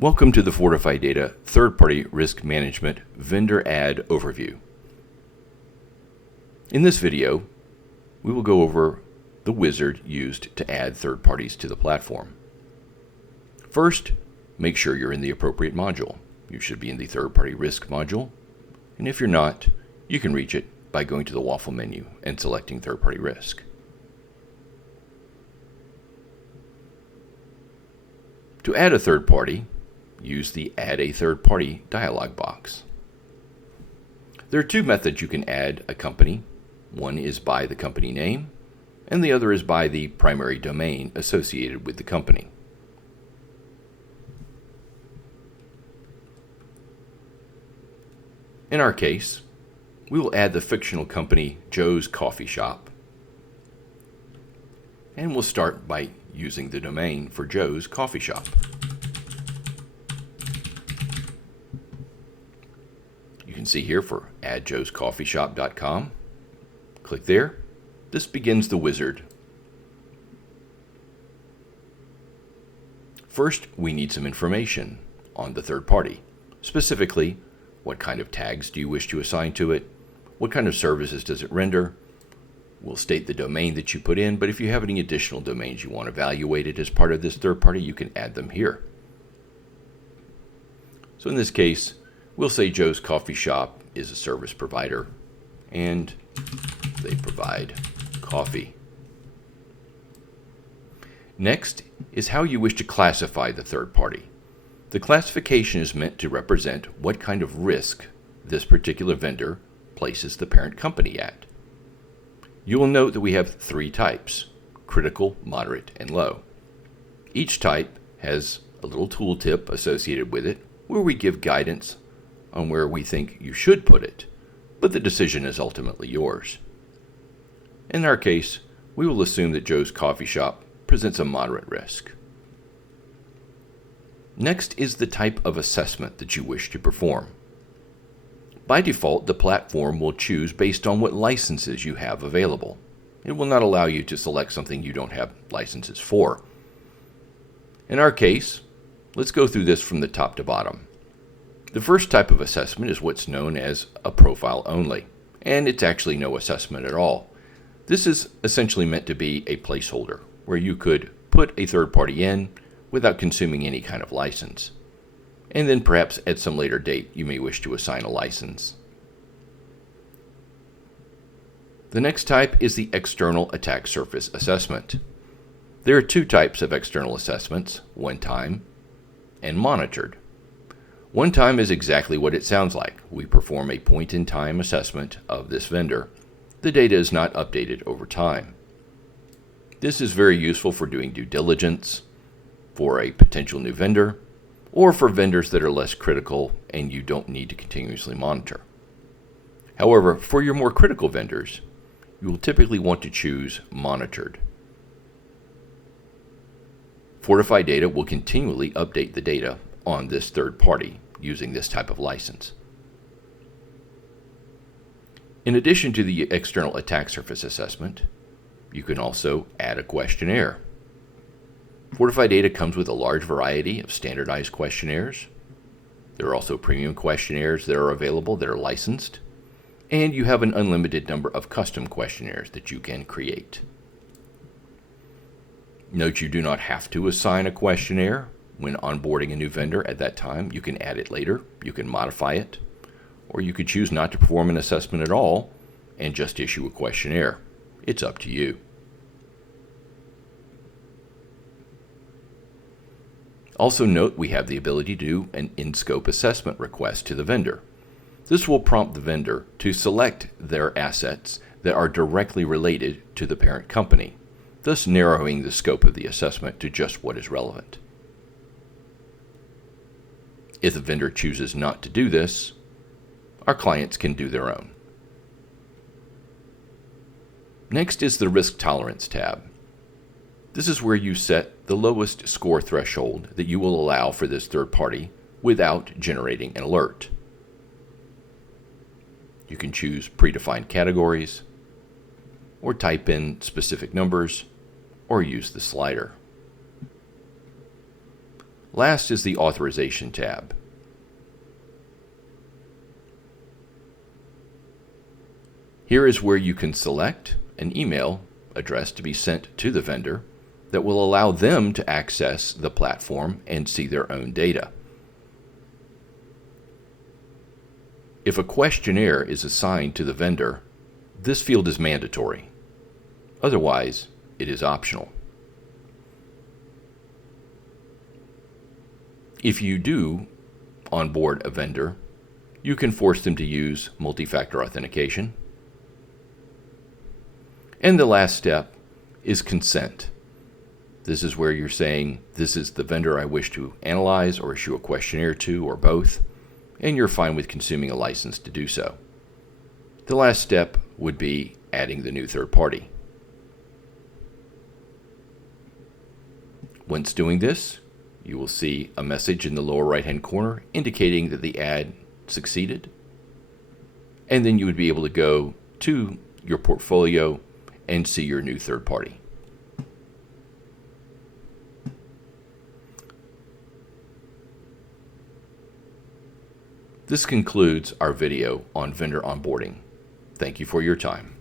Welcome to the FortifyData Third-Party Risk Management Vendor Ad Overview. In this video, we will go over the wizard used to add third parties to the platform. First, make sure you're in the appropriate module. You should be in the third-party risk module, and if you're not, you can reach it by going to the waffle menu and selecting third-party risk. To add a third party, use the Add a Third Party dialog box. There are two methods you can add a company. One is by the company name, and the other is by the primary domain associated with the company. In our case, we will add the fictional company Joe's Coffee Shop, and we'll start by using the domain for Joe's Coffee Shop. You can see here for addjoescoffeeshop.com. Click there. This begins the wizard. First, we need some information on the third party. Specifically, what kind of tags do you wish to assign to it? What kind of services does it render? We'll state the domain that you put in, but if you have any additional domains you want evaluated as part of this third party, you can add them here. So in this case, we'll say Joe's Coffee Shop is a service provider, and they provide coffee. Next is how you wish to classify the third party. The classification is meant to represent what kind of risk this particular vendor places the parent company at. You will note that we have three types: critical, moderate, and low. Each type has a little tooltip associated with it where we give guidance on where we think you should put it, but the decision is ultimately yours. In our case, we will assume that Joe's Coffee Shop presents a moderate risk. Next is the type of assessment that you wish to perform. By default, the platform will choose based on what licenses you have available. It will not allow you to select something you don't have licenses for. In our case, let's go through this from the top to bottom. The first type of assessment is what's known as a profile only, and it's actually no assessment at all. This is essentially meant to be a placeholder where you could put a third party in without consuming any kind of license. And then perhaps at some later date you may wish to assign a license. The next type is the external attack surface assessment. There are two types of external assessments: one-time and monitored. One time is exactly what it sounds like. We perform a point-in-time assessment of this vendor. The data is not updated over time. This is very useful for doing due diligence, for a potential new vendor, or for vendors that are less critical and you don't need to continuously monitor. However, for your more critical vendors, you will typically want to choose monitored. FortifyData will continually update the data on this third party using this type of license. In addition to the external attack surface assessment, you can also add a questionnaire. FortifyData comes with a large variety of standardized questionnaires. There are also premium questionnaires that are available that are licensed, and you have an unlimited number of custom questionnaires that you can create. Note you do not have to assign a questionnaire when onboarding a new vendor at that time. You can add it later, you can modify it, or you could choose not to perform an assessment at all and just issue a questionnaire. It's up to you. Also note we have the ability to do an in-scope assessment request to the vendor. This will prompt the vendor to select their assets that are directly related to the parent company, thus narrowing the scope of the assessment to just what is relevant. If the vendor chooses not to do this, our clients can do their own. Next is the Risk Tolerance tab. This is where you set the lowest score threshold that you will allow for this third party without generating an alert. You can choose predefined categories, or type in specific numbers, or use the slider. Last is the Authorization tab. Here is where you can select an email address to be sent to the vendor that will allow them to access the platform and see their own data. If a questionnaire is assigned to the vendor, this field is mandatory. Otherwise, it is optional. If you do onboard a vendor, you can force them to use multi-factor authentication. And the last step is consent. This is where you're saying, this is the vendor I wish to analyze or issue a questionnaire to, or both, and you're fine with consuming a license to do so. The last step would be adding the new third party. Once doing this, you will see a message in the lower right-hand corner indicating that the ad succeeded, and then you would be able to go to your portfolio and see your new third party. This concludes our video on vendor onboarding. Thank you for your time.